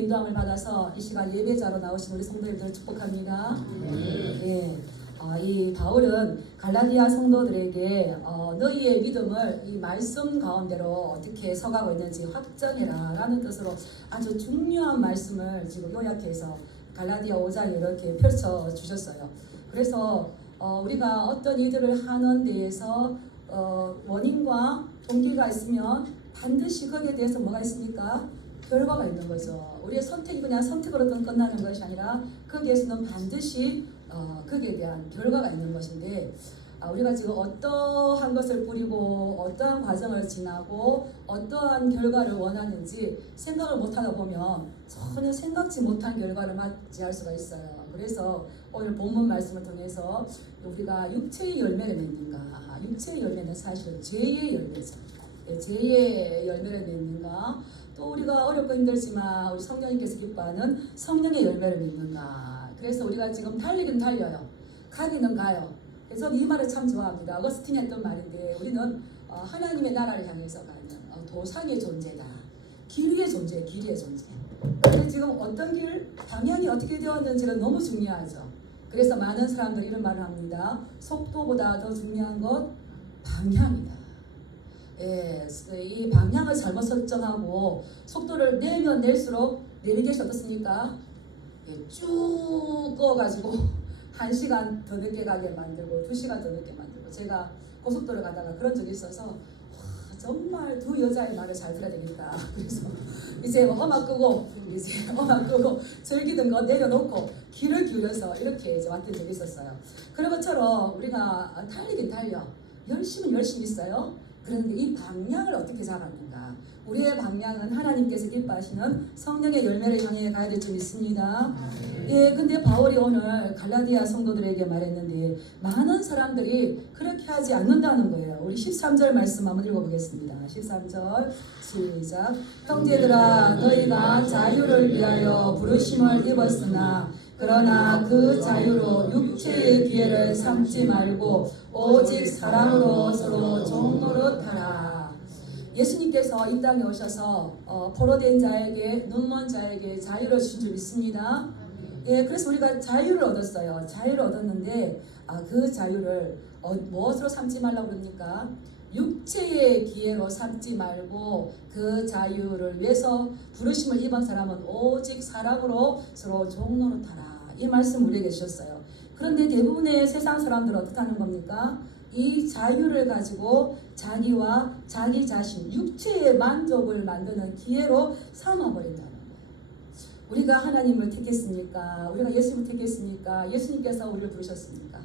인도함을 받아서 이 시간 예배자로 나오신 우리 성도님들을 축복합니다. 예. 이 바울은 갈라디아 성도들에게 너희의 믿음을 이 말씀 가운데로 어떻게 서가고 있는지 확정해라 라는 뜻으로 아주 중요한 말씀을 지금 요약해서 갈라디아 5장에 이렇게 펼쳐 주셨어요. 그래서 우리가 어떤 일들을 하는 데에서 원인과 동기가 있으면 반드시 거기에 대해서 뭐가 있습니까? 결과가 있는 거죠. 우리의 선택이 그냥 선택으로 끝나는 것이 아니라 거기에서는 반드시 거기에 대한 결과가 있는 것인데 우리가 지금 어떠한 것을 뿌리고 어떠한 과정을 지나고 어떠한 결과를 원하는지 생각을 못하다 보면 전혀 생각지 못한 결과를 맞이할 수가 있어요. 그래서 오늘 본문 말씀을 통해서 우리가 육체의 열매를 맺는가, 육체의 열매는 사실은 죄의 열매죠. 죄의 열매를 맺는가, 또 우리가 어렵고 힘들지만 우리 성령님께서 기뻐하는 성령의 열매를 맺는가. 그래서 우리가 지금 달리긴 달려요, 가기는 가요. 그래서 이 말을 참 좋아합니다. 어거스틴이 했던 말인데 우리는 하나님의 나라를 향해서 가는 도상의 존재다. 길 위의 존재, 길 위의 존재. 그런데 지금 어떤 길, 방향이 어떻게 되었는지는 너무 중요하죠. 그래서 많은 사람들이 이런 말을 합니다. 속도보다 더 중요한 것 방향이다. 예, 이 방향을 잘못 설정하고 속도를 내면 낼수록 내비게이션이 어떻습니까? 예, 쭉 꺼가지고 1시간 더 늦게 가게 만들고 2시간 더 늦게 만들고, 제가 고속도로 가다가 그런 적이 있어서 정말 두 여자의 말을 잘 들어야 되겠다. 그래서 이제 음악 끄고 즐기던 거 내려놓고 귀를 기울여서 이렇게 이제 왔던 적이 있었어요. 그런 것처럼 우리가 달리긴 달려, 열심히 있어요. 그런데 이 방향을 어떻게 잡았는가? 우리의 방향은 하나님께서 기뻐하시는 성령의 열매를 향해 가야 될 줄 믿습니다. 예, 근데 바울이 오늘 갈라디아 성도들에게 말했는데 많은 사람들이 그렇게 하지 않는다는 거예요. 우리 13절 말씀 한번 읽어보겠습니다. 13절 시작. 형제들아, 너희가 자유를 위하여 부르심을 입었으나 그러나 그 자유로 육체의 기회를 삼지 말고 오직 사랑으로 서로 종노릇하라. 예수님께서 이 땅에 오셔서 포로된 자에게, 눈먼 자에게 자유를 주신 줄 믿습니다. 예, 그래서 우리가 자유를 얻었어요. 자유를 얻었는데 그 자유를 무엇으로 삼지 말라고 그럽니까? 육체의 기회로 삼지 말고 그 자유를 위해서 부르심을 입은 사람은 오직 사랑으로 서로 종노릇하라. 이 말씀 우리에게 주셨어요. 그런데 대부분의 세상 사람들은 어떻게 하는 겁니까? 이 자유를 가지고 자기와 자기 자신, 육체의 만족을 만드는 기회로 삼아버린다는 거예요. 우리가 하나님을 택했습니까? 우리가 예수님을 택했습니까? 예수님께서 우리를 부르셨습니까?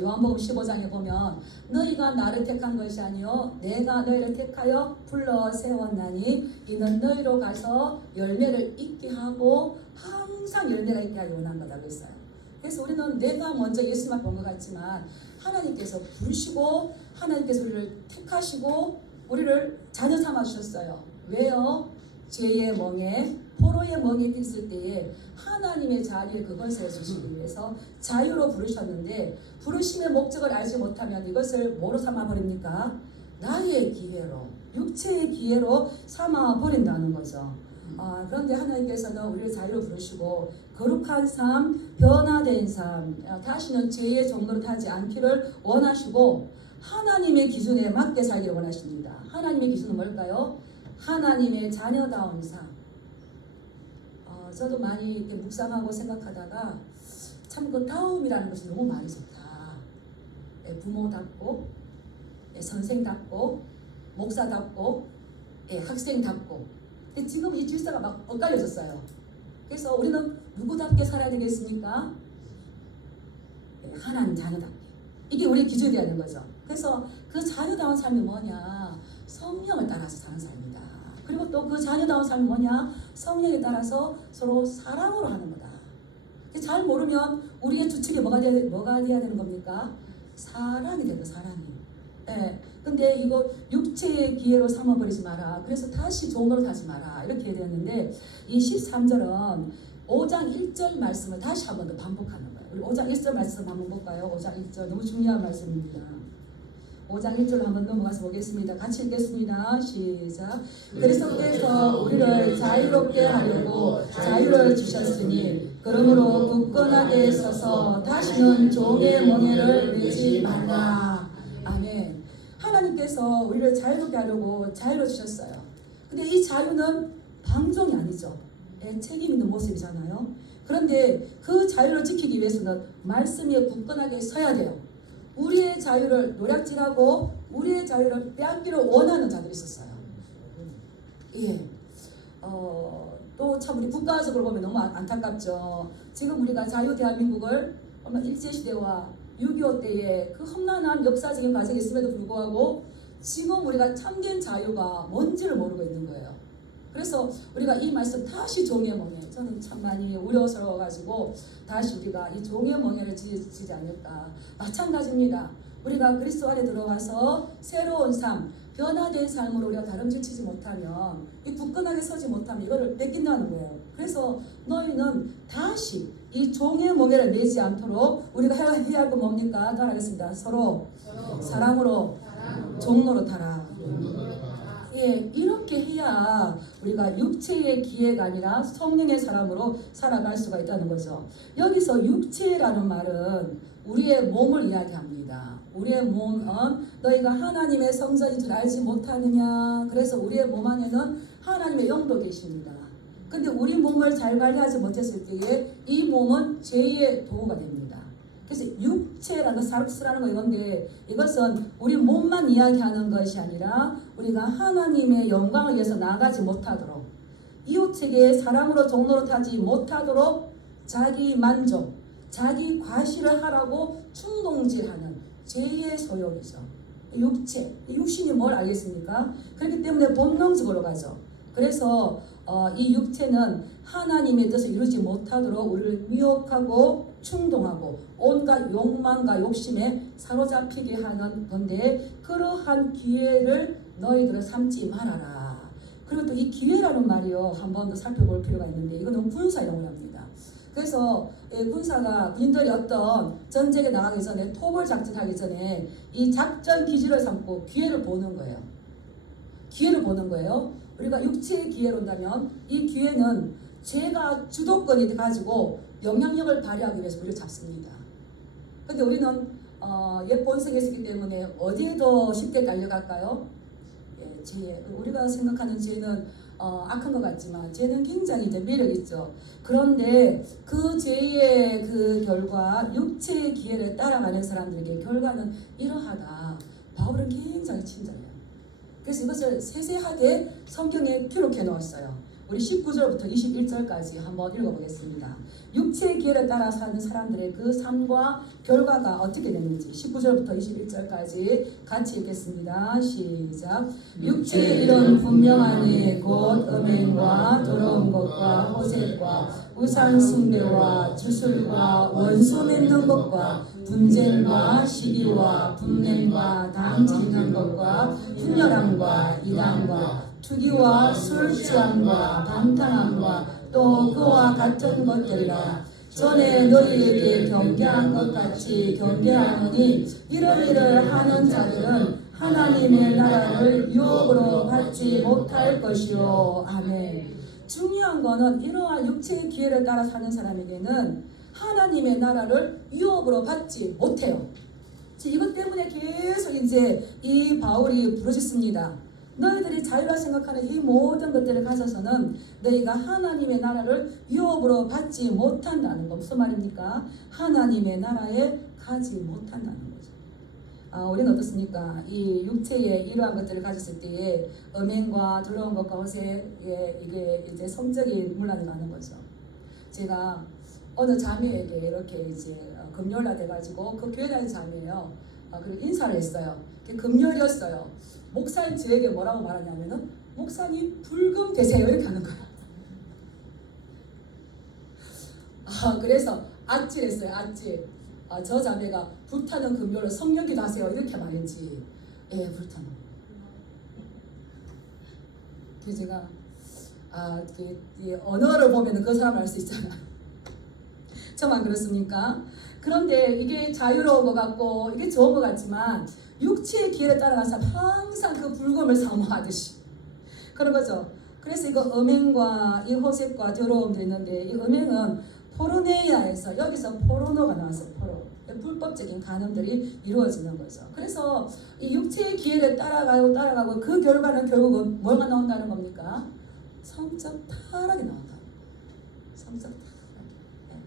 요한복음 15장에 보면 너희가 나를 택한 것이 아니요 내가 너희를 택하여 불러 세웠나니 이는 너희로 가서 열매를 잇게 하고 항상 열매가 있게 하기 원한 거라고 했어요. 그래서 우리는 내가 먼저 예수님을 본 것 같지만 하나님께서 부르시고 하나님께서 우리를 택하시고 우리를 자녀 삼아 주셨어요. 왜요? 죄의 멍에, 포로의 멍에 있을 때에 하나님의 자리에 그것을 주시기 위해서 자유로 부르셨는데, 부르심의 목적을 알지 못하면 이것을 뭐로 삼아버립니까? 나의 기회로, 육체의 기회로 삼아버린다는 거죠. 그런데 하나님께서는 우리를 자유로 부르시고 거룩한 삶, 변화된 삶, 다시는 죄의 종로로 타지 않기를 원하시고 하나님의 기준에 맞게 살기를 원하십니다. 하나님의 기준은 뭘까요? 하나님의 자녀다운 삶. 저도 많이 이렇게 묵상하고 생각하다가 참 그 다움이라는 것이 너무 많이 좋다. 부모답고, 선생답고, 목사답고, 학생답고. 근데 지금 이 질서가 막 엇갈려졌어요. 그래서 우리는 누구답게 살아야 되겠습니까? 하나님 자녀답게. 이게 우리의 기준이 되어야 되는 거죠. 그래서 그 자녀다운 삶이 뭐냐? 성령을 따라서 사는 삶이다. 그리고 또 그 자녀다운 삶이 뭐냐? 성령에 따라서 서로 사랑으로 하는 거다. 잘 모르면 우리의 주축이 뭐가 돼야 되는 겁니까? 사랑이 되는, 사랑이. 예. 근데 이거 육체의 기회로 삼아버리지 마라. 그래서 다시 종으로 하지 마라. 이렇게 되었는데 이 13절은 5장 1절 말씀을 다시 한 번 더 반복하는 거예요. 우리 5장 1절 말씀 한번 볼까요? 5장 1절 너무 중요한 말씀입니다. 5장 1절로 한번 넘어가서 보겠습니다. 같이 읽겠습니다. 시작. 그리스도께서 우리를 자유롭게 하려고 자유를 주셨으니 그러므로 굳건하게 서서 다시는 종의 멍에를 매지 말라. 아멘. 하나님께서 우리를 자유롭게 하려고 자유를 주셨어요. 근데 이 자유는 방종이 아니죠. 책임 있는 모습이잖아요. 그런데 그 자유를 지키기 위해서는 말씀 위에 굳건하게 서야 돼요. 우리의 자유를 노략질하고 우리의 자유를 빼앗기를 원하는 자들이 있었어요. 예. 또 참 우리 국가적으로 보면 너무 안타깝죠. 지금 우리가 자유 대한민국을 일제시대와 6.25 때의 그 험난한 역사적인 과정이 있음에도 불구하고 지금 우리가 참된 자유가 뭔지를 모르고 있는 거예요. 그래서 우리가 이 말씀 다시 종의 멍에, 저는 참 많이 우려스러워가지고 다시 우리가 이 종의 멍에를 지지 않을까. 마찬가지입니다. 우리가 그리스도 안에 들어가서 새로운 삶, 변화된 삶으로 우리가 다름질치지 못하면, 이 굳건하게 서지 못하면 이거를 뺏긴다는 거예요. 그래서 너희는 다시 이 종의 멍에를 매지 않도록 우리가 해야 할 건 뭡니까? 따라하겠습니다. 서로 사랑으로 종로로 타라. 예, 이렇게 해야 우리가 육체의 기회가 아니라 성령의 사람으로 살아갈 수가 있다는 거죠. 여기서 육체라는 말은 우리의 몸을 이야기합니다. 우리의 몸은 너희가 하나님의 성전인 줄 알지 못하느냐. 그래서 우리의 몸 안에는 하나님의 영도 계십니다. 근데 우리 몸을 잘 관리하지 못했을 때에 이 몸은 죄의 도구가 됩니다. 그래서 육체라는 사르스라는 거 이건데, 이것은 우리 몸만 이야기하는 것이 아니라 우리가 하나님의 영광을 위해서 나아가지 못하도록, 이웃에게 사랑으로 종로로 타지 못하도록 자기 만족, 자기 과시를 하라고 충동질하는 죄의 소욕이죠. 육체, 육신이 뭘 알겠습니까? 그렇기 때문에 본능적으로 가죠. 그래서 이 육체는 하나님의 뜻을 이루지 못하도록 우리를 미혹하고 충동하고 온갖 욕망과 욕심에 사로잡히게 하는 건데, 그러한 기회를 너희들은 삼지 말아라. 그리고 또 이 기회라는 말이요, 한 번 더 살펴볼 필요가 있는데, 이거는 군사 용어를 합니다. 그래서 군인들이 어떤 전쟁에 나가기 전에, 토벌 작전하기 전에 이 작전 기지를 삼고 기회를 보는 거예요. 기회를 보는 거예요. 우리가 육체의 기회로 온다면 이 기회는 제가 주도권이 가지고 영향력을 발휘하기 위해서 우리를 잡습니다. 근데 우리는 옛 본성에 있기 때문에 어디에 더 쉽게 달려갈까요? 예, 죄. 우리가 생각하는 죄는 악한 것 같지만 죄는 굉장히 이제 매력이 있죠. 그런데 그 죄의 그 결과, 육체의 기회를 따라가는 사람들에게 결과는 이러하다. 바울은 굉장히 친절해요. 그래서 이것을 세세하게 성경에 기록해 놓았어요. 우리 19절부터 21절까지 한번 읽어보겠습니다. 육체의 기회를 따라 사는 사람들의 그 삶과 결과가 어떻게 되는지 19절부터 21절까지 같이 읽겠습니다. 시작. 육체의 일은 분명하니 곧 음행과 더러운 것과 호색과 우상 숭배와 주술과 원수 맺는 것과 분쟁과 시기와 분냄과 당 지르는 것과 분열함과 이단과 투기와 술 취함과 방탕함과 또 그와 같은 것들이라. 전에 너희에게 경계한 것 같이 경계하노니 이런 일을 하는 자들은 하나님의 나라를 유혹으로 받지 못할 것이요. 아멘. 중요한 거는 이러한 육체의 기회를 따라 사는 사람에게는 하나님의 나라를 유혹으로 받지 못해요. 이것 때문에 계속 이제 이 바울이 부르짖습니다. 너희들이 자유라 생각하는 이 모든 것들을 가져서는 너희가 하나님의 나라를 유업으로 받지 못한다는 거. 무슨 말입니까? 하나님의 나라에 가지 못한다는 거죠. 우리는 어떻습니까? 이 육체의 이러한 것들을 가졌을 때에 음행과 더러운 것과 호색에 이게 이제 성적인 문란이 가는 거죠. 제가 어느 자매에게 이렇게 이제 금요일날 돼가지고 그 교회 다니는 자매예요. 그리고 인사를 했어요. 금요일이었어요. 목사님 저에게 뭐라고 말하냐면은 목사님 불금 되세요 이렇게 하는 거야. 그래서 아찔했어요. 아찔. 저 자매가 불타는 금요일로 성령기도 하세요 이렇게 말했지. 예, 불타는. 그래서 제가 언어를 보면 그 사람 알 수 있잖아. 저만 그렇습니까? 그런데 이게 자유로운 것 같고 이게 좋은 것 같지만 육체의 기회를 따라간 사람 항상 그 불금을 사모하듯이 그런 거죠. 그래서 이거 음행과 이 호색과 더러움도 있는데 이 음행은 포르네이아에서 여기서 포르노가 나왔어요. 포르. 불법적인 간음들이 이루어지는 거죠. 그래서 이 육체의 기회를 따라가고 그 결과는 결국은 뭐가 나온다는 겁니까? 성적 타락이 나온다. 성적 타락.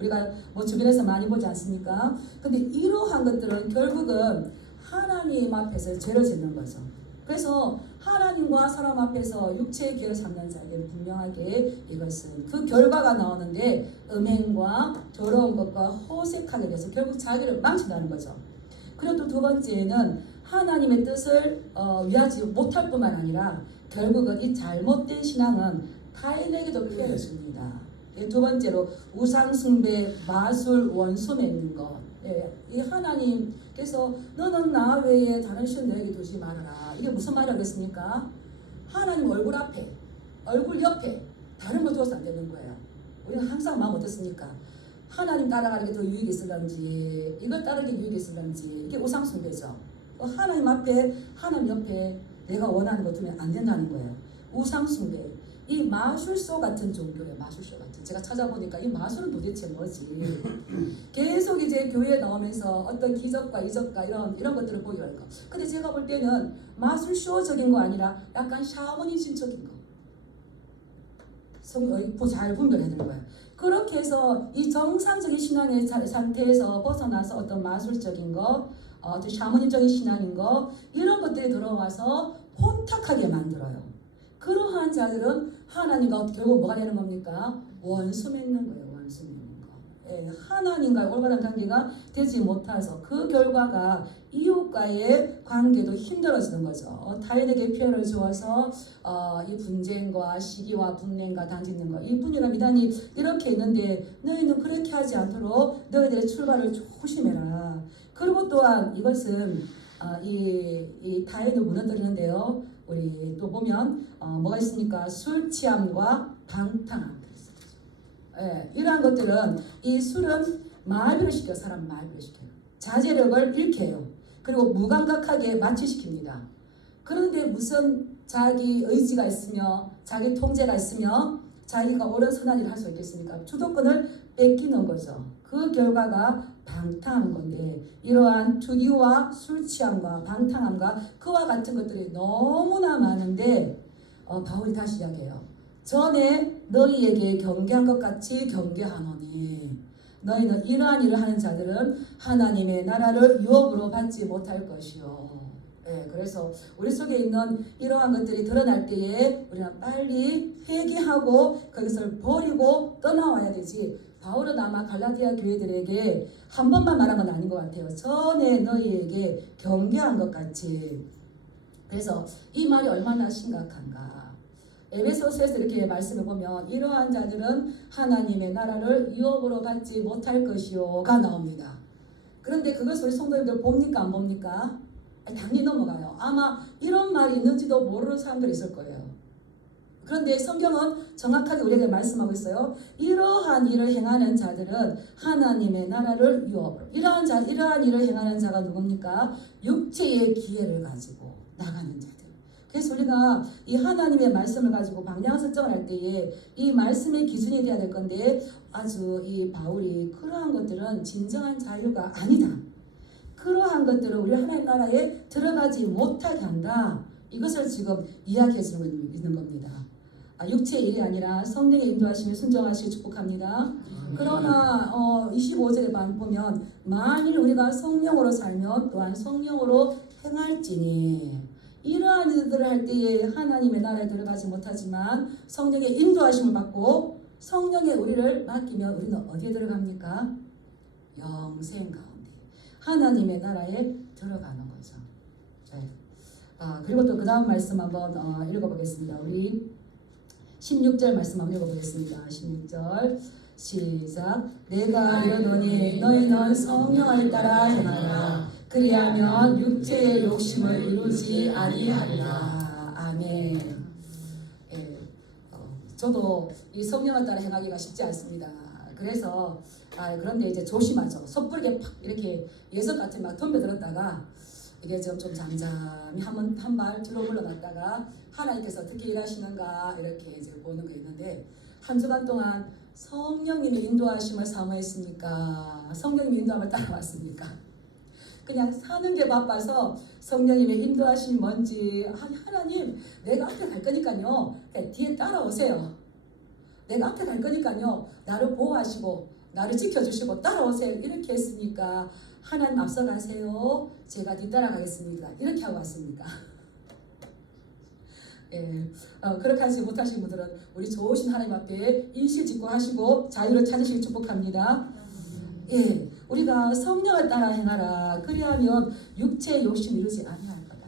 우리가 뭐 주변에서 많이 보지 않습니까? 근데 이러한 것들은 결국은 하나님 앞에서 죄를 짓는 거죠. 그래서 하나님과 사람 앞에서 육체의 기회를 삼는 자에게 분명하게 이것은 그 결과가 나오는데 음행과 더러운 것과 호색하게 돼서 결국 자기를 망친다는 거죠. 그리고 또 두 번째는 하나님의 뜻을 위하지 못할 뿐만 아니라 결국은 이 잘못된 신앙은 타인에게도 피해를 줍니다. 두 번째로 우상숭배, 마술, 원수 맺는 것. 이 하나님께서 너는 나 외에 다른 신 너에게 두지 말아라. 이게 무슨 말이겠습니까? 하나님 얼굴 앞에, 얼굴 옆에 다른 거 두어서 안 되는 거예요. 우리는 항상 마음 어떻습니까? 하나님 따라가는 게 더 유익이 있을런지 이걸 따르는 게 유익이 있을런지 이게 우상숭배죠. 하나님 앞에, 하나님 옆에 내가 원하는 거 두면 안 된다는 거예요. 우상숭배. 이 마술쇼 같은 종교예요. 마술쇼 같은. 제가 찾아보니까 이 마술은 도대체 뭐지? 계속 이제 교회에 나오면서 어떤 기적과 이적과 이런 것들을 보게 할 거. 근데 제가 볼 때는 마술쇼적인 거 아니라 약간 샤머니즘적인 거. 잘 분별해야 되는 거예요. 그렇게 해서 이 정상적인 신앙의 상태에서 벗어나서 어떤 마술적인 거, 어떤 샤머니즘적인 신앙인 거 이런 것들이 들어와서 혼탁하게 만들어요. 그러한 자들은 하나님과 결국 뭐가 되는 겁니까? 원수 맺는 거예요. 원수 맺는 거. 하나님과의 올바른 관계가 되지 못해서 그 결과가 이웃과의 관계도 힘들어지는 거죠. 타인에게 피해를 주어서 이 분쟁과 시기와 분냉과 단짓는 거. 이 분이나 미단이 이렇게 있는데 너희는 그렇게 하지 않도록 너희들의 출발을 조심해라. 그리고 또한 이것은 이 타인을 무너뜨리는데요. 우리 또 보면 뭐가 있습니까? 술 취함과 방탕함. 이러한 것들은 이 술은 마비를 시켜 사람 마비를 시켜요. 자제력을 잃게 해요. 그리고 무감각하게 마취시킵니다. 그런데 무슨 자기 의지가 있으며 자기 통제가 있으며 자기가 옳은 선한 일을 할 수 있겠습니까? 주도권을 뺏기는 거죠. 그 결과가 방탕한 건데 이러한 투기와 술 취함과 방탕함과 그와 같은 것들이 너무나 많은데 바울이 다시 이야기해요. 전에 너희에게 경계한 것 같이 경계하노니 너희는 이러한 일을 하는 자들은 하나님의 나라를 유업으로 받지 못할 것이요. 그래서 우리 속에 있는 이러한 것들이 드러날 때에 우리는 빨리 회개하고 그것을 버리고 떠나와야 되지. 바울은 아마 갈라디아 교회들에게 한 번만 말한 건 아닌 것 같아요. 전에 너희에게 경계한 것 같이. 그래서 이 말이 얼마나 심각한가. 에베소서에서 이렇게 말씀을 보면 이러한 자들은 하나님의 나라를 유업으로 받지 못할 것이요가 나옵니다. 그런데 그것을 우리 성도님들 봅니까 안 봅니까? 당연히 넘어가요. 아마 이런 말이 있는지도 모르는 사람들이 있을 거예요. 그런데 성경은 정확하게 우리에게 말씀하고 있어요. 이러한 일을 행하는 자들은 하나님의 나라를 유업으로. 이러한 일을 행하는 자가 누굽니까? 육체의 기회를 가지고 나가는 자들. 그래서 우리가 이 하나님의 말씀을 가지고 방향 설정을 할 때에 이 말씀의 기준이 되어야 될 건데 아주 이 바울이 그러한 것들은 진정한 자유가 아니다. 그러한 것들을 우리 하나님 나라에 들어가지 못하게 한다. 이것을 지금 이야기해 주고 있는 겁니다. 육체의 일이 아니라 성령의 인도하심에 순종하시기 축복합니다. 그러나 25절에 보면 만일 우리가 성령으로 살면 또한 성령으로 행할지니 이러한 일들을 할 때에 하나님의 나라에 들어가지 못하지만 성령의 인도하심을 받고 성령에 우리를 맡기면 우리는 어디에 들어갑니까? 영생 가운데 하나님의 나라에 들어가는 거죠. 그리고 또 그 다음 말씀 한번 읽어보겠습니다. 우리 16절 말씀 한번 읽어보겠습니다. 16절 시작. 내가 이르노니 너희는 성령을 따라 행하라. 그리하면 육체의 욕심을 이루지 아니하리라. 아멘. 저도 이 성령을 따라 행하기가 쉽지 않습니다. 그래서 그런데 이제 조심하죠. 섣부르게 팍 이렇게 예석 같은 막 덤벼들었다가 이게 좀 잠잠히 한 발 뒤로 물러났다가 하나님께서 어떻게 일하시는가 이렇게 이제 보는 거 있는데 한 주간 동안 성령님의 인도하심을 사모했습니까? 성령님의 인도함을 따라왔습니까? 그냥 사는 게 바빠서 성령님의 인도하심이 뭔지 하나님 내가 앞에 갈 거니까요 뒤에 따라오세요. 내가 앞에 갈 거니까요 나를 보호하시고 나를 지켜주시고 따라오세요. 이렇게 했습니까? 하나님 앞서가세요. 제가 뒤따라가겠습니다. 이렇게 하고 왔습니까? 예, 그렇게 하지 못하신 분들은 우리 좋으신 하나님 앞에 인실직고하시고 자유를 찾으시길 축복합니다. 예, 우리가 성령을 따라 행하라. 그리하면 육체의 욕심 이루지 아니할 거다.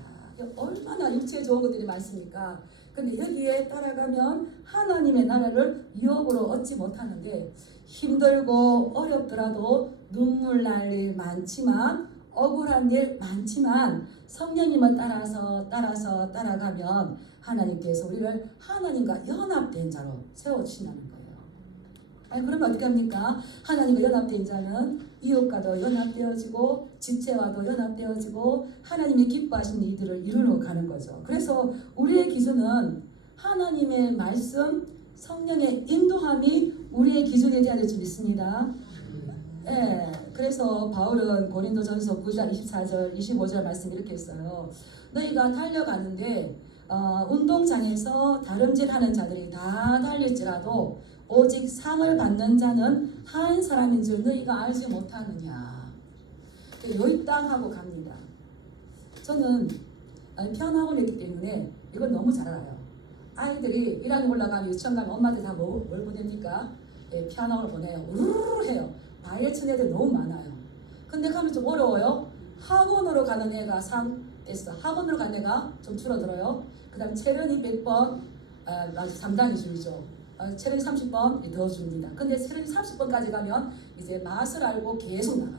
얼마나 육체에 좋은 것들이 많습니까? 근데 여기에 따라가면 하나님의 나라를 유업으로 얻지 못하는데 힘들고 어렵더라도 눈물 날 일 많지만 억울한 일 많지만 성령님을 따라가면 하나님께서 우리를 하나님과 연합된 자로 세워주신다는 거예요. 아니 그러면 어떻게 합니까? 하나님과 연합된 자는 이웃과도 연합되어지고 지체와도 연합되어지고 하나님이 기뻐하시는 이들을 이루러 가는 거죠. 그래서 우리의 기준은 하나님의 말씀, 성령의 인도함이 우리의 기준이 되어야 될 줄 믿습니다. 예, 그래서 바울은 고린도전서 9장 24절 25절 말씀 이렇게 했어요. 너희가 달려가는데 운동장에서 다름질하는 자들이 다 달릴지라도 오직 상을 받는 자는 한 사람인 줄 너희가 알지 못하느냐. 여기 땅 하고 갑니다. 저는 피아노학원에 있기 때문에 이걸 너무 잘 알아요. 아이들이 1학년 올라가면 유치원 가면 엄마들 다 뭘 보냅니까? 예, 피아노학원을 보내요. 우르르 해요. 바이엘 친 애들 너무 많아요. 근데 가면 좀 어려워요. 학원으로 가는 애가 3됐어. 학원으로 가는 애가 좀 줄어들어요. 그 다음 체르니 100번 3단위 줄이죠. 체력이 30번 더 줍니다. 근데 체력이 30번까지 가면 이제 맛을 알고 계속 나가요.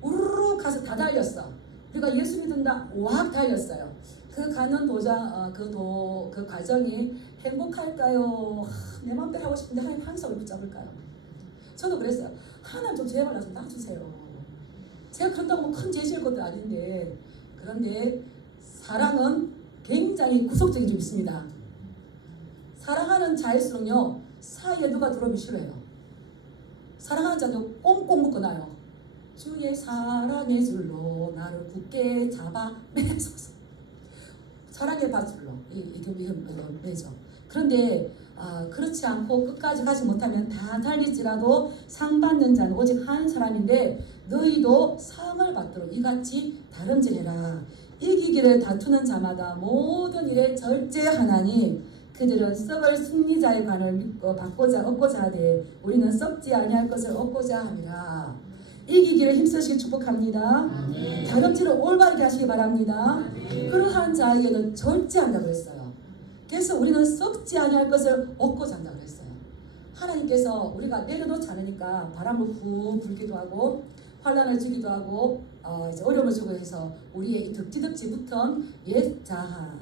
우르르 가서 다 달렸어. 우리가 예수 믿는다 와악 달렸어요. 그 가는 그 과정이 행복할까요? 내 맘대로 하고 싶은데 하나님 한 손을 붙잡을까요? 저도 그랬어요. 하나님 좀 제발 좀 놔주세요. 제가 그런다고 큰 죄질 것도 아닌데 그런데 사랑은 굉장히 구속적인 좀 있습니다. 사랑하는 자일수록요 사이에 누가 들어오면 싫어해요. 사랑하는 자는 꽁꽁 묶어놔요. 주의 사랑의 줄로 나를 굳게 잡아 매소서. 사랑의 밧줄로 이게 매죠. 그런데 그렇지 않고 끝까지 가지 못하면 다 달릴지라도 상 받는 자는 오직 한 사람인데 너희도 상을 받도록 이같이 다름질해라. 이기기를 다투는 자마다 모든 일에 절제하나니 그들은 썩을 승리자의 관을 믿고 얻고자 하되 우리는 썩지 아니할 것을 얻고자 함이라. 이기기를 힘쓰시기 축복합니다. 다름질을 올바르게 하시기 바랍니다. 그러한 자에게는 절제한다고 했어요. 그래서 우리는 썩지 아니할 것을 얻고자 한다고 했어요. 하나님께서 우리가 내려놓지 않으니까 바람을 후 불기도 하고 환난을 주기도 하고 이제 어려움을 주고 해서 우리의 이 덕지덕지 붙은 옛 자아,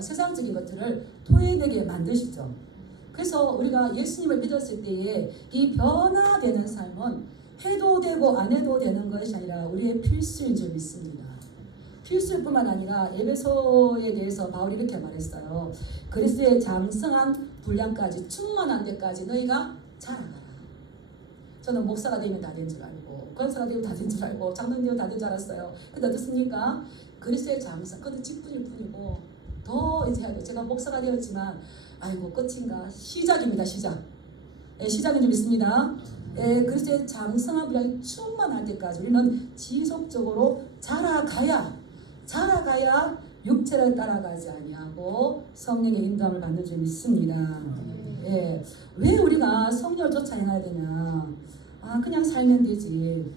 세상적인 것들을 토해내게 만드시죠. 그래서 우리가 예수님을 믿었을 때에 이 변화되는 삶은 해도 되고 안 해도 되는 것이 아니라 우리의 필수인 줄 믿습니다. 필수일 뿐만 아니라 에베소에 대해서 바울이 이렇게 말했어요. 그리스도의 장성한 분량까지 충만한 데까지 너희가 자라가라. 저는 목사가 되면 다 된 줄 알고 권사가 되면 다 된 줄 알고 장로님 되면 다 된 줄 알았어요. 근데 어떻습니까? 그리스도의 장성, 그것도 직분일 뿐이고 더 이제 해야 돼요. 제가 목사가 되었지만 아이고 끝인가? 시작입니다. 시작인 줄 믿습니다. 그리스도의 장성한 분량이 충만할 때까지 우리는 지속적으로 자라가야 육체를 따라가지 아니하고 성령의 인도함을 받는 줄 믿습니다. 왜 우리가 성령을 쫓아 행해야 되냐? 그냥 살면 되지.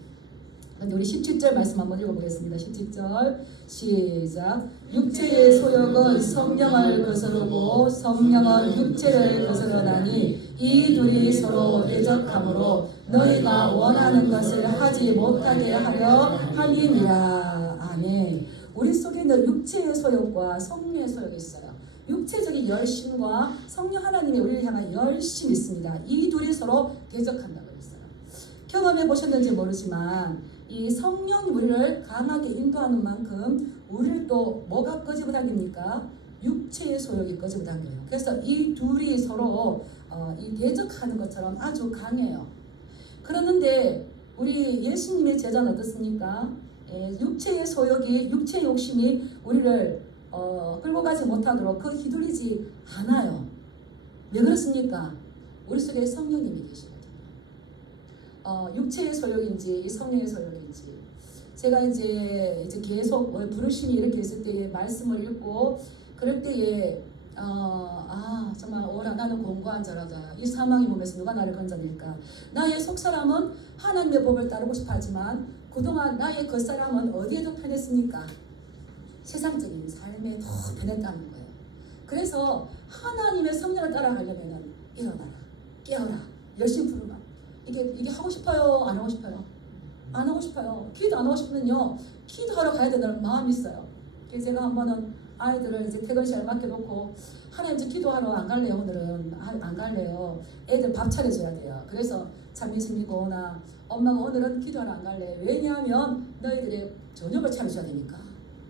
근데 우리 17절 말씀 한번 읽어보겠습니다. 17절 시작. 육체의 소욕은 성령을 거스르고 성령은 육체를 거스르나니 이 둘이 서로 대적하므로 너희가 원하는 것을 하지 못하게 하려 함이니라. 아멘. 우리 속에 있는 육체의 소욕과 성령의 소욕이 있어요. 육체적인 열심과 성령 하나님의 우리를 향한 열심이 있습니다. 이 둘이 서로 대적한다고 했어요. 경험해 보셨는지 모르지만 이 성령 우리를 강하게 인도하는 만큼 우리를 또 뭐가 끄집어당깁니까? 육체의 소욕이 끄집어당겨요. 그래서 이 둘이 서로 이 대적하는 것처럼 아주 강해요. 그러는데 우리 예수님의 제자는 어떻습니까? 육체의 소욕이, 육체의 욕심이 우리를 끌고 가지 못하도록 그 휘둘리지 않아요. 왜 그렇습니까? 우리 속에 성령님이 계시거든요. 육체의 소욕인지 이 성령의 소욕인지 제가 이제 계속 부르심이 이렇게 있을 때에 말씀을 읽고 그럴 때에 정말 오라 나는 공고한 자라다. 이 사망의 몸에서 누가 나를 건져낼까? 나의 속사람은 하나님의 법을 따르고 싶어 하지만 그동안 나의 겉사람은 어디에 더 편했습니까? 세상적인 삶에 더 편했다는 거예요. 그래서 하나님의 성령을 따라가려면 일어나라, 깨어라, 열심히 부르라. 이게 하고 싶어요? 안 하고 싶어요? 안 하고 싶어요. 기도 안 하고 싶으면요, 기도하러 가야 된다는 마음이 있어요. 그래서 제가 한 번은 아이들을 이제 퇴근 시간에 맡겨놓고 하나님 이제 기도하러 안 갈래요. 오늘은 안 갈래요. 애들 밥 차려줘야 돼요. 그래서 찬미심이고 나 엄마가 오늘은 기도하러 안 갈래. 왜냐하면 너희들의 저녁을 차려줘야 되니까.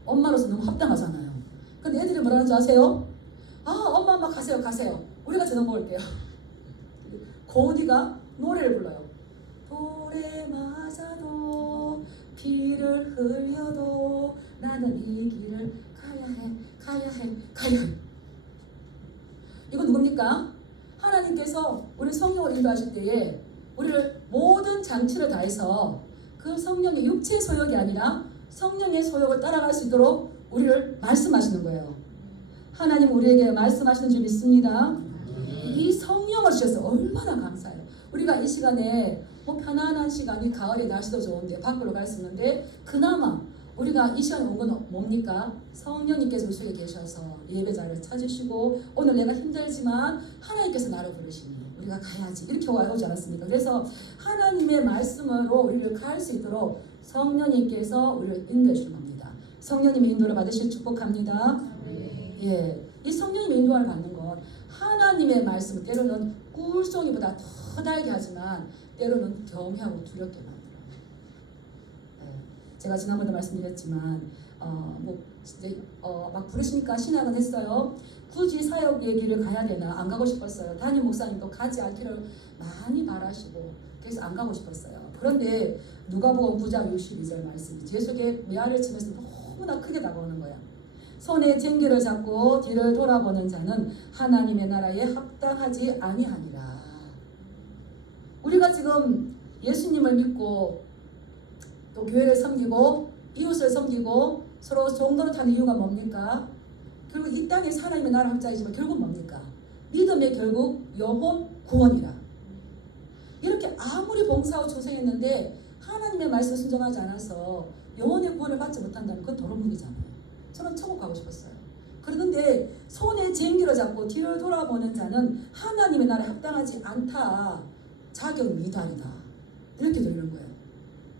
엄마로서 너무 합당하잖아요. 근데 애들이 뭐라는 줄 아세요? 엄마 가세요. 우리가 저녁 먹을게요. 고은이가 노래를 불러요. 돌에 맞아도 피를 흘려도 나는 이 길을 가야 해. 이거 누굽니까? 하나님께서 우리 성령을 인도하실 때에 우리를 모든 장치를 다해서 그 성령의 육체의 소욕이 아니라 성령의 소욕을 따라갈 수 있도록 우리를 말씀하시는 거예요. 하나님 우리에게 말씀하시는 줄 믿습니다. 이 성령을 주셔서 얼마나 감사해요. 우리가 이 시간에 편안한 시간이 가을에 날씨도 좋은데 밖으로 갈 수 있는데 그나마 우리가 이 시간에 온 건 뭡니까? 성령님께서 우리 속에 계셔서 예배자를 찾으시고 오늘 내가 힘들지만 하나님께서 나를 부르시니 우리가 가야지 이렇게 오지 않았습니까? 그래서 하나님의 말씀으로 우리를 갈 수 있도록 성령님께서 우리를 인도해 주는 겁니다. 성령님의 인도를 받으실 축복합니다. 이 성령님의 인도를 받는 건 하나님의 말씀을 때로는 꿀송이보다 더 달게 하지만 때로는 경외하고 두렵게 만들어요. 제가 지난번에 말씀드렸지만 막 부르시니까 신앙은 했어요. 굳이 사역의 길을 가야 되나 안 가고 싶었어요. 담임 목사님도 가지 않기를 많이 바라시고 그래서 안 가고 싶었어요. 그런데 누가복음 9장 62절 말씀이 제 속에 메아리를 치면서 너무나 크게 다가오는 거야. 손에 쟁기를 잡고 뒤를 돌아보는 자는 하나님의 나라에 합당하지 아니하니라. 우리가 지금 예수님을 믿고 또 교회를 섬기고 이웃을 섬기고 서로 정도를 타는 이유가 뭡니까? 결국 이 땅에서 하나님의 나라 확장이지만 결국 뭡니까? 믿음의 결국 영혼 구원이라. 이렇게 아무리 봉사하고 초생했는데 하나님의 말씀 순종하지 않아서 영혼의 구원을 받지 못한다면 그건 도루묵이잖아요. 저는 천국 가고 싶었어요. 그러는데 손에 쟁기를 잡고 뒤를 돌아보는 자는 하나님의 나라에 합당하지 않다. 자격 미달이다. 이렇게 들리는 거예요.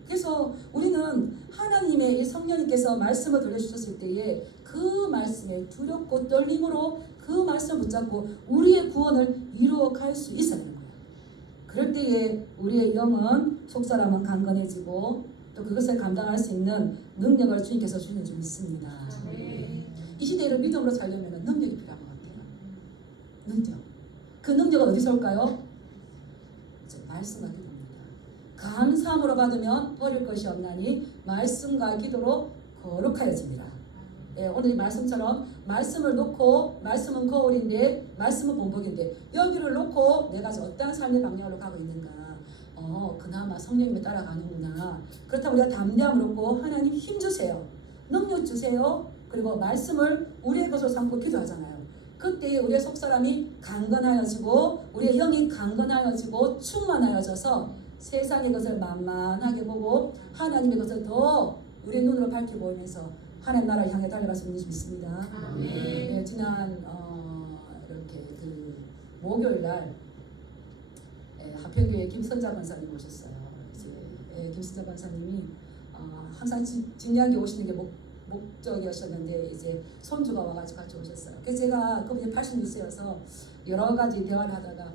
그래서 우리는 하나님의 이 성령님께서 말씀을 들려주셨을 때에 그 말씀에 두렵고 떨림으로 그 말씀을 붙잡고 우리의 구원을 이루어갈 수 있어야 되는 거예요. 그럴 때에 우리의 영은 속사람은 강건해지고 또 그것을 감당할 수 있는 능력을 주님께서 주는 줄 믿습니다. 이 시대를 믿음으로 살려면 능력이 필요한 것 같아요. 능력. 그 능력은 어디서 올까요? 말씀과 기도입니다. 감사함으로 받으면 버릴 것이 없나니 말씀과 기도로 거룩하여집니다. 오늘 이 말씀처럼 말씀을 놓고 말씀은 거울인데 말씀은 본복인데 여기를 놓고 내가 어떤 삶의 방향으로 가고 있는가. 그나마 성령님에 따라가는구나. 그렇다고 우리가 담대함을 얻고 하나님 힘 주세요. 능력 주세요. 그리고 말씀을 우리의 것으로 삼고 기도하잖아요. 그때 우리의 속사람이 강건하여지고 우리의 영이 강건하여지고 충만하여져서 세상의 것을 만만하게 보고 하나님의 것을 더 우리의 눈으로 밝게 보이면서 하나님 나라를 향해 달려갈 수 있는 줄 믿습니다. 지난 이렇게 그 목요일 날 하평교회 김선자 권사님 오셨어요. 이제 김선자 권사님이 항상 진리한교 오시는 게 목적이었었는데 이제 손주가 와가지고 같이 오셨어요. 그래서 제가 그분이 86세여서 여러 가지 대화를 하다가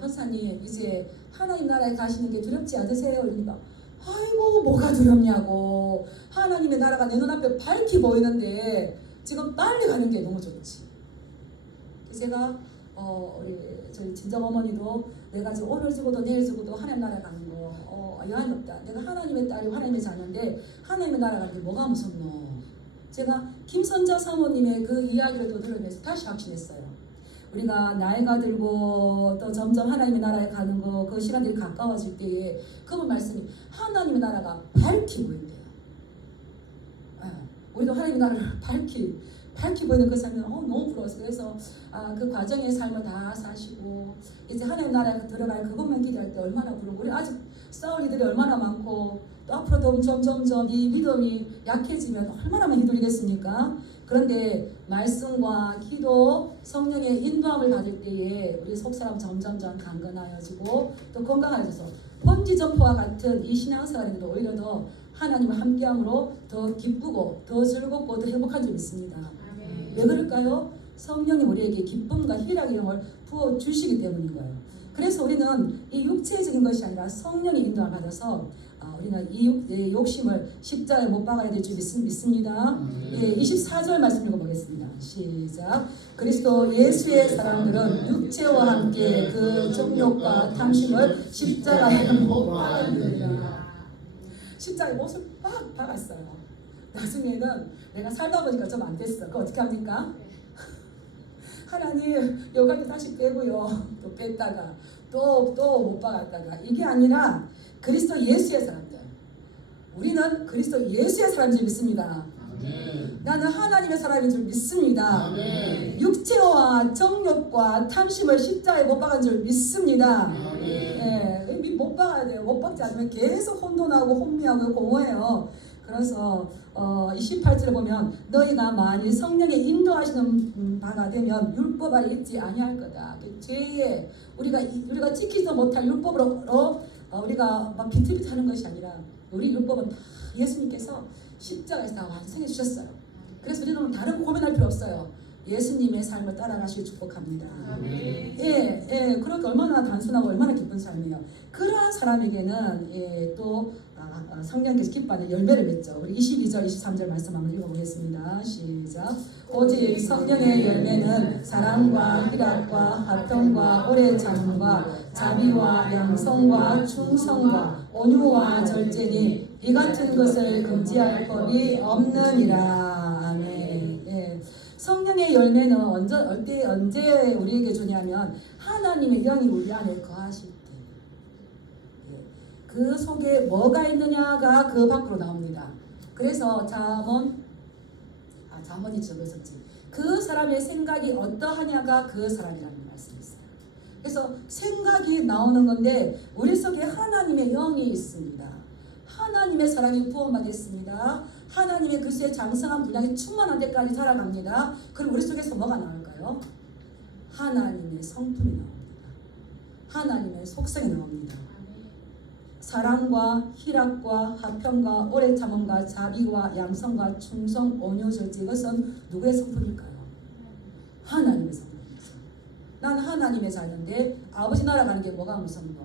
권사님 이제 하나님 나라에 가시는 게 두렵지 않으세요? 그러니까 아이고 뭐가 두렵냐고. 하나님의 나라가 내 눈앞에 밝히 보이는데 지금 빨리 가는 게 너무 좋지. 제가 우리 저희 친정 어머니도 내가 지금 오늘 죽어도 내일 죽어도 하나님 나라 가는 거 여한이 없다. 내가 하나님의 딸이고 하나님의 자녀인데 하나님의 나라 가는 게 뭐가 무섭노. 제가 김선자 사모님의 그 이야기를 또 들으면서 다시 확신했어요. 우리가 나이가 들고 또 점점 하나님의 나라에 가는 거 그 시간들이 가까워질 때에 그분 말씀이 하나님의 나라가 밝히 보인대요. 우리도 하나님의 나라를 밝히 보이는 그 삶은 너무 부러워서 그래서 그 과정의 삶을 다 사시고 이제 하나님 나라에 들어갈 그것만 기대할 때 얼마나 부러워. 우리 아직 싸울 일들이 얼마나 많고 또 앞으로도 점점 이 믿음이 약해지면 얼마나 많이 휘둘리겠습니까? 그런데 말씀과 기도, 성령의 인도함을 받을 때에 우리 속사람 점점 강건하여지고 또 건강해져서 번지점프와 같은 이 신앙생활에도 오히려 더 하나님을 함께함으로 더 기쁘고 더 즐겁고 더 행복한 줄 믿습니다. 왜 그럴까요? 성령이 우리에게 기쁨과 희락의 영을 부어주시기 때문인 거예요. 그래서 우리는 이 육체적인 것이 아니라 성령의 인도를 받아서 우리는 이 욕심을 십자가에 못 박아야 될 줄 믿습니다. 24절 말씀 읽어보겠습니다. 시작. 그리스도 예수의 사람들은 육체와 함께 그 정욕과 탐심을 십자가에 못 박았느니라. 십자가에 못을 빡 박았어요. 나중에는 내가 살다 보니까 좀 안 됐어. 그거 어떻게 합니까? 하나님 요갈 때 다시 빼고요. 또 뺐다가 또 못 박았다가 이게 아니라 그리스도 예수의 사람들. 우리는 그리스도 예수의 사람인 줄 믿습니다. 아멘. 나는 하나님의 사람인 줄 믿습니다. 아멘. 육체와 정욕과 탐심을 십자가에 못 박은 줄 믿습니다. 못 박아야 돼요. 못 박지 않으면 계속 혼돈하고 혼미하고 공허해요. 그래서 28절에 보면 너희가 만일 성령의 인도하시는 바가 되면 율법 아래 있지 아니할 거다. 죄에 우리가 지키지도 못할 율법으로 우리가 막 비틀비틀하는 것이 아니라 우리 율법은 다 예수님께서 십자가에서 다 완성해 주셨어요. 그래서 우리는 다른 고민할 필요 없어요. 예수님의 삶을 따라가시길 축복합니다. 그렇게 얼마나 단순하고 얼마나 기쁜 삶이에요. 그러한 사람에게는 또 성령께서 기뻐하는 열매를 맺죠. 우리 22절, 23절 말씀 한번 읽어보겠습니다. 시작. 오직 성령의 열매는 사랑과 희락과 화평과 오래 참음과 자비와 양성과 충성과 온유와 절제니 이 같은 것을 금지할 법이 없느니라. 아멘. 성령의 열매는 언제 우리에게 주냐면 하나님의 영이 우리 안에 거하실 때 그 속에 뭐가 있느냐가 그 밖으로 나옵니다. 그래서 잠언이 적었었지. 그 사람의 생각이 어떠하냐가 그 사람이라는 말씀이 있어요. 그래서 생각이 나오는 건데 우리 속에 하나님의 영이 있습니다. 하나님의 사랑이 부어받았습니다. 하나님의 그리스도의 장성한 분량이 충만한 데까지 자라갑니다. 그럼 우리 속에서 뭐가 나올까요? 하나님의 성품이 나옵니다. 하나님의 속성이 나옵니다. 사랑과 희락과 화평과 오래 참음과 자비와 양성과 충성, 온유, 절제 이것은 누구의 성품일까요? 하나님의 성품입니다. 난 하나님의 자녀인데 아버지 나라 가는 게 뭐가 무섭노?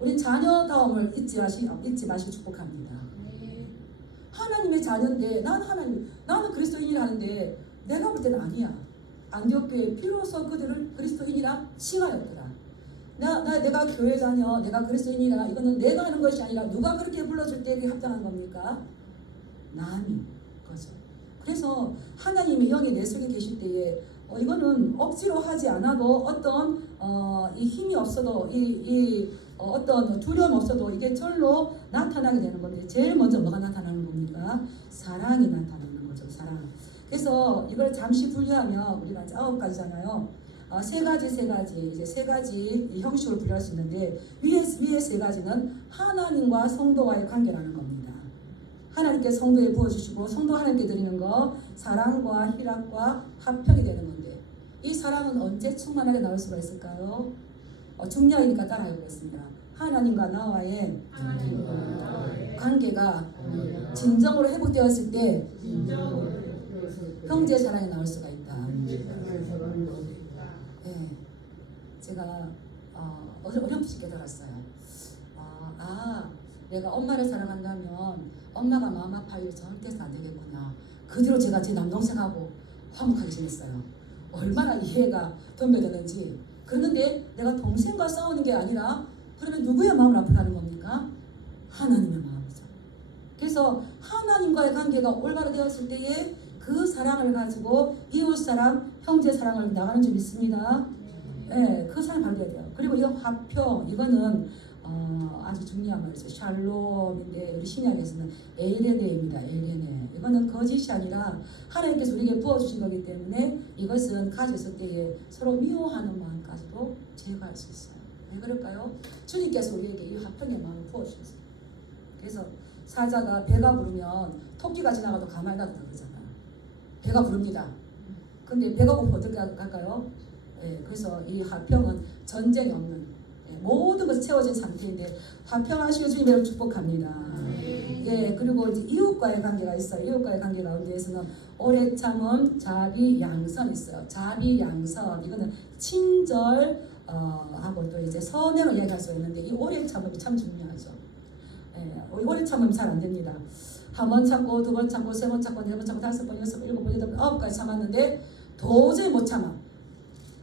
우린 자녀다움을 잊지 마시고 축복합니다. 하나님의 자녀인데 나는 그리스도인이라 하는데 내가 볼 때는 아니야. 안디옥교회 비로소 그들을 그리스도인이라 칭하였더라. 내가 교회 다녀, 내가 그리스도인이라 이거는 내가 하는 것이 아니라 누가 그렇게 불러줄 때 그게 합당한 겁니까? 남이 거죠. 그래서 하나님의 영이 내 속에 계실 때에 이거는 억지로 하지 않아도 어떤 이 힘이 없어도 어떤 두려움 없어도 이게 절로 나타나게 되는 건데 제일 먼저 뭐가 나타나는 겁니까? 사랑이 나타나는 거죠. 사랑. 그래서 이걸 잠시 분류하면 우리가 9가지잖아요. 세 가지 형식으로 분류할 수 있는데 위에 세 가지는 하나님과 성도와의 관계라는 겁니다. 하나님께 성도에 부어주시고 성도 하나님께 드리는 거 사랑과 희락과 화평이 되는 건데 이 사랑은 언제 충만하게 나올 수가 있을까요? 중요하니까 따라해 보겠습니다. 하나님과 나와의 관계가 진정으로 회복되었을 때 형제 사랑이 나올 수가 있다. 제가 어렴풋이 깨달았어요. 내가 엄마를 사랑한다면 엄마가 마음 아파할 일 절대 해서 안 되겠구나. 그 뒤로 제가 제 남동생하고 화목하게 지냈어요. 얼마나 이해가 덤벼드는지. 그런데 내가 동생과 싸우는 게 아니라 그러면 누구의 마음을 아프게 하는 겁니까? 하나님의 마음이죠. 그래서 하나님과의 관계가 올바르되었을 때에 그 사랑을 가지고 이웃사랑, 형제사랑을 나가는 줄 믿습니다. 네, 그 사랑 발견해야 돼요. 그리고 이 화평, 이거는 아주 중요한 말이죠. 샬롬인데 우리 신약에서는 에이레네입니다. 에이레네. 이거는 거짓이 아니라 하나님께서 우리에게 부어주신 거기 때문에 이것은 가졌을 때에 서로 미워하는 마음까지도 제거할 수 있어요. 왜 그럴까요? 주님께서 우리에게 이 화평의 마음을 부어주셨어요. 그래서 사자가 배가 부르면 토끼가 지나가도 가만히 놔둔다 그러잖아요. 배가 부릅니다. 근데 배가 고프면 어떻게 할까요? 예, 그래서 이 화평은 전쟁이 없는 모든 것이 채워진 상태인데 화평하시는 주님을 축복합니다. 예, 그리고 이제 이웃과의 관계가 있어요. 이웃과의 관계 가운데에서는 오래 참음, 자비, 양선 있어요. 자비, 양선 이거는 친절 하고 또 이제 선행을 이야기할 수 있는데 이 오래 참음이 참 중요하죠. 예, 오래 참으면 잘 안 됩니다. 한 번 참고 두 번 참고 세 번 참고 네 번 참고 다섯 번 여섯 번 일곱 번 여덟 번 아홉 까지 참았는데 도저히 못 참아.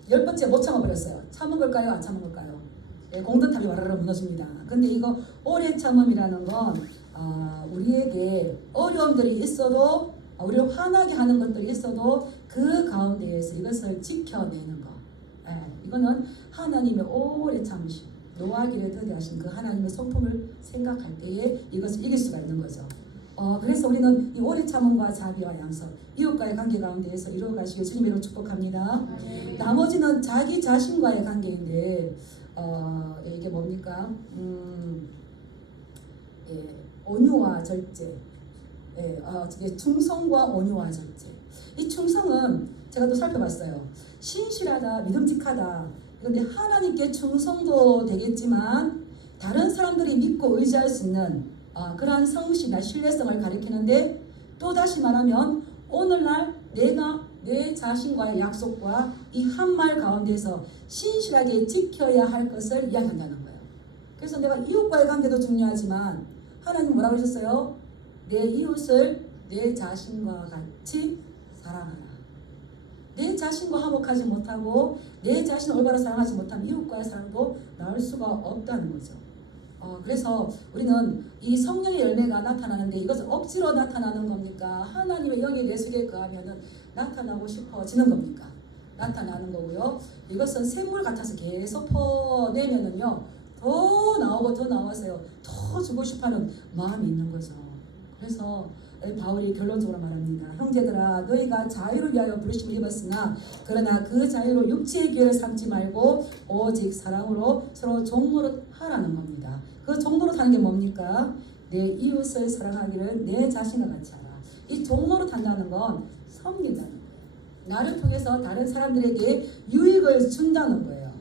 열 번째 못 참아버렸어요. 참은 걸까요? 안 참은 걸까요? 예, 공든탑이 와르르 무너집니다. 근데 이거 오래 참음이라는 건 우리에게 어려움들이 있어도 우리를 화나게 하는 것들이 있어도 그 가운데에서 이것을 지켜내는 것. 예, 이거는 하나님의 오래 참으심. 노하기를 더디하신 그 하나님의 성품을 생각할 때에 이것을 이길 수가 있는 거죠. 그래서 우리는 이 오래 참음과 자비와 양선, 이웃과의 관계 가운데에서 이루어가시길 주님의 이름으로 축복합니다. 나머지는 자기 자신과의 관계인데 이게 뭡니까? 예, 온유와 절제. 예, 이게 충성과 온유와 절제. 이 충성은 제가 또 살펴봤어요. 신실하다, 믿음직하다. 그런데 하나님께 충성도 되겠지만 다른 사람들이 믿고 의지할 수 있는 그러한 성실이나 신뢰성을 가리키는데 또다시 말하면 오늘날 내가 내 자신과의 약속과 이 한 말 가운데서 신실하게 지켜야 할 것을 이야기한다는 거예요. 그래서 내가 이웃과의 관계도 중요하지만 하나님 뭐라고 하셨어요? 내 이웃을 내 자신과 같이 사랑하라. 내 자신과 화목하지 못하고 내 자신을 올바로 사랑하지 못하면 이웃과의 사랑도 나올 수가 없다는 거죠. 그래서 우리는 이 성령의 열매가 나타나는데 이것은 억지로 나타나는 겁니까? 하나님의 영이 내 속에 거하면은 나타나고 싶어지는 겁니까? 나타나는 거고요. 이것은 샘물 같아서 계속 퍼내면은요 더 나오고 더 나와서요 더 주고 싶어하는 마음이 있는 거죠. 그래서 바울이 결론적으로 말합니다. 형제들아 너희가 자유를 위하여 부르심을 입었으나 그러나 그 자유로 육체의 기회를 삼지 말고 오직 사랑으로 서로 종노릇 하라는 겁니다. 그 종노릇 하는 게 뭡니까? 내 이웃을 사랑하기를 내 자신과 같이 하라. 이 종노릇 한다는 건 섬긴다는 거예요. 나를 통해서 다른 사람들에게 유익을 준다는 거예요.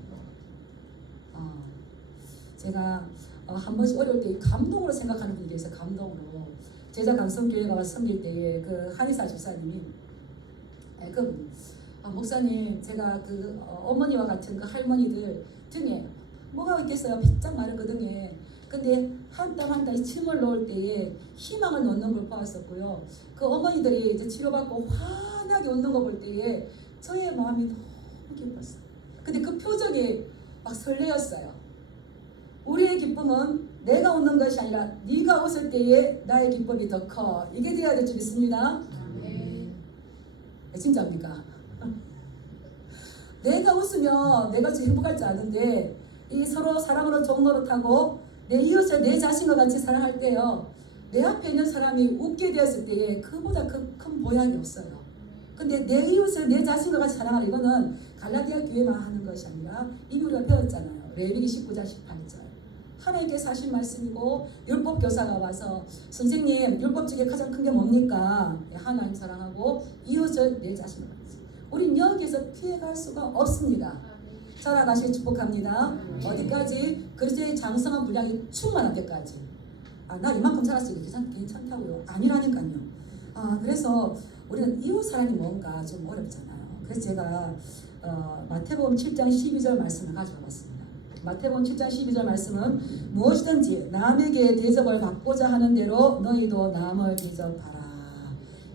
제가 한 번씩 어려울 때 감동으로 생각하는 분들이 있어요. 감동으로. 제자 강성교회 가서 섬길 때에 그 한의사 집사님이 목사님 제가 그 어머니와 같은 그 할머니들 등에 뭐가 있겠어요? 바짝 마른 그 등에. 근데 한 땀 한 땀 침을 놓을 때에 희망을 넣는 걸 보았었고요. 그 어머니들이 이제 치료받고 환하게 웃는 거 볼 때에 저의 마음이 너무 기뻤어요. 근데 그 표정이 막 설레었어요. 우리의 기쁨은 내가 웃는 것이 아니라 네가 웃을 때에 나의 기쁨이 더 커. 이게 돼야 될 줄 믿습니다. 진짜입니까? 내가 웃으면 내가 좀 행복할 줄 아는데 이 서로 사랑으로 종노릇하고 내 이웃을 내 자신과 같이 사랑할 때요 내 앞에 있는 사람이 웃게 되었을 때에 그보다 큰 보양이 없어요. 근데 내 이웃을 내 자신과 같이 사랑하라 이거는 갈라디아 교회만 하는 것이 아니라 이미 우리가 배웠잖아요. 레위기 19장 18절 하나님께서 하신 말씀이고 율법 교사가 와서 선생님 율법 중에 가장 큰 게 뭡니까? 하나님 사랑하고 이웃을 내 자신과 같이. 우린 여기에서 피해갈 수가 없습니다. 살아가시길 축복합니다. 어디까지? 그리스도의 장성한 분량이 충만할 때까지. 나 이만큼 살았으니까 괜찮다고요. 아니라니까요. 그래서 우리는 이웃 사랑이 뭔가 좀 어렵잖아요. 그래서 제가 마태복음 7장 12절 말씀을 가져와 봤습니다. 마태복음 7장 12절 말씀은 무엇이든지 남에게 대접을 받고자 하는 대로 너희도 남을 대접하라.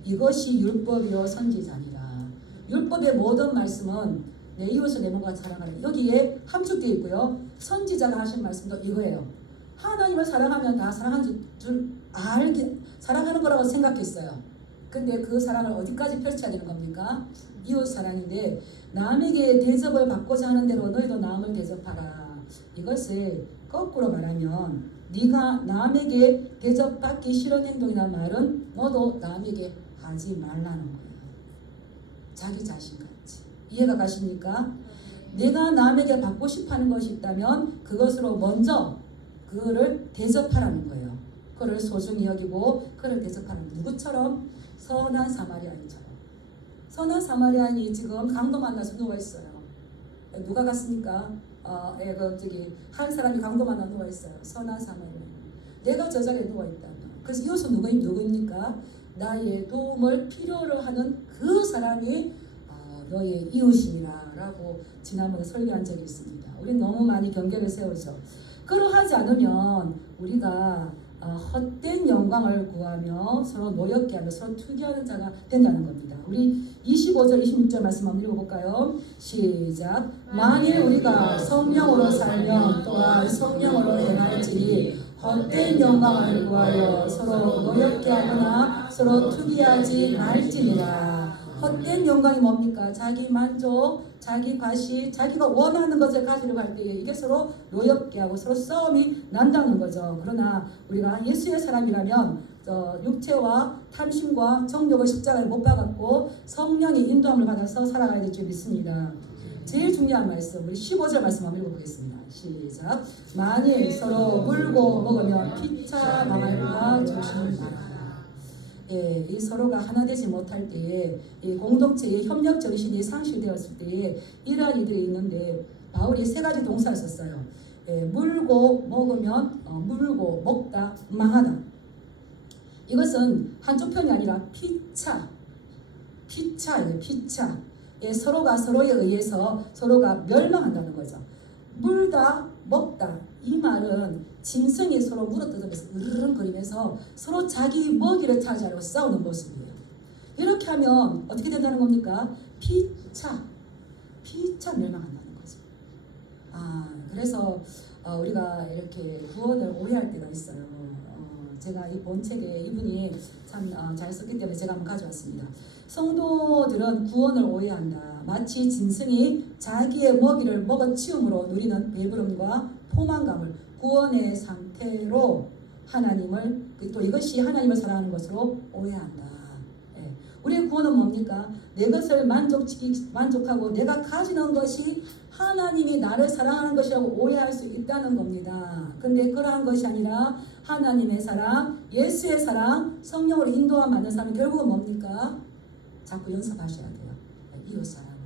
이것이 율법이요 선지자니라. 율법의 모든 말씀은 내 이웃을 내 몸과 사랑하라. 여기에 함축되어 있고요. 선지자가 하신 말씀도 이거예요. 하나님을 사랑하면 다 사랑하는 줄 알게 사랑하는 거라고 생각했어요. 근데 그 사랑을 어디까지 펼쳐야 되는 겁니까? 이웃 사랑인데 남에게 대접을 받고자 하는 대로 너희도 남을 대접하라. 이것을 거꾸로 말하면 네가 남에게 대접받기 싫은 행동이나 말은 너도 남에게 하지 말라는 거예요. 자기 자신같이. 이해가 가십니까? 내가 남에게 받고 싶어하는 것이 있다면 그것으로 먼저 그거를 대접하라는 거예요. 그를 소중히 여기고 그를 대접하는 누구처럼? 선한 사마리아인처럼. 선한 사마리아인이 지금 강도 만나서 누워있어요. 누가 갔습니까? 한 사람이 강도 만나 누워있어요. 선한 사마리아인. 내가 저 자리에 누워있다면 그래서 이웃은 누구입니까? 나의 도움을 필요로 하는 그 사람이 너의 이웃이라 라고 지난번에 설교한 적이 있습니다. 우리는 너무 많이 경계를 세우죠. 그러하지 않으면 우리가 헛된 영광을 구하며 서로 노엽게 하며 서로 투기하는 자가 된다는 겁니다. 우리 25절 26절 말씀 한번 읽어볼까요? 시작. 만일 우리가 성령으로 살면 또한 성령으로 행할지니 헛된 영광을 구하여 서로 노엽게 하거나 서로 투기하지 말지니라. 헛된 영광이 뭡니까? 자기 만족, 자기 과시, 자기가 원하는 것을 가지려고 할 때에 이게 서로 노엽게 하고 서로 싸움이 난다는 거죠. 그러나 우리가 예수의 사람이라면 육체와 탐심과 정욕을 십자가에 못 박았고 성령의 인도함을 받아서 살아가야 될 줄 믿습니다. 제일 중요한 말씀, 우리 15절 말씀 한번 읽어보겠습니다. 시작. 만일 서로 물고 먹으면 피차 망할까 조심하라. 이 서로가 하나 되지 못할 때에 이 공동체의 협력 정신이 상실되었을 때에 이러한 일들이 있는데 바울이 세 가지 동사를 썼어요. 물고 먹으면 물고 먹다 망하다. 이것은 한쪽 편이 아니라 피차예요. 피차. 서로가 서로에 의해서 서로가 멸망한다는 거죠. 물다 먹다 이 말은 짐승이 서로 물어뜯으면서 으르렁거리면서 서로 자기 먹이를 차지하려고 싸우는 모습이에요. 이렇게 하면 어떻게 된다는 겁니까? 피차 멸망한다는 거죠. 그래서 우리가 이렇게 구원을 오해할 때가 있어요. 제가 이 본책에 이분이 참 잘 썼기 때문에 제가 한번 가져왔습니다. 성도들은 구원을 오해한다. 마치 짐승이 자기의 먹이를 먹어치움으로 누리는 배부름과 포만감을 구원의 상태로 하나님을 또 이것이 하나님을 사랑하는 것으로 오해한다. 우리의 구원은 뭡니까? 내 것을 만족하고 내가 가지는 것이 하나님이 나를 사랑하는 것이라고 오해할 수 있다는 겁니다. 근데 그러한 것이 아니라 하나님의 사랑, 예수의 사랑, 성령으로 인도함 받는 사람은 결국은 뭡니까? 자꾸 연습하셔야 돼요. 이웃 사랑으로.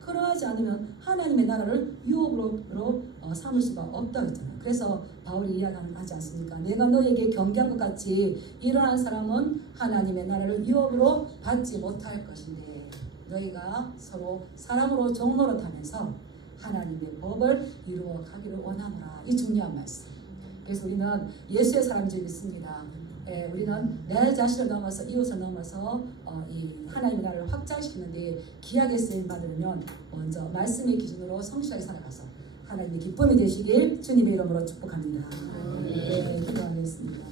그러하지 않으면 하나님의 나라를 유업으로 삼을 수가 없다고 했잖아요. 그래서 바울이 이야기하지 않습니까? 내가 너에게 경계한 것 같이 이러한 사람은 하나님의 나라를 유업으로 받지 못할 것인데 너희가 서로 사람으로 종노릇하면서 하나님의 법을 이루어 가기를 원하노라. 이 중요한 말씀. 그래서 우리는 예수의 사람인 줄 믿습니다. 우리는 내 자신을 넘어서 이웃을 넘어서 이 하나님의 나라를 확장시키는데 귀하게 쓰임 받으려면 먼저 말씀의 기준으로 성실하게 살아가서 하나님의 기쁨이 되시길 주님의 이름으로 축복합니다. 기도하겠습니다.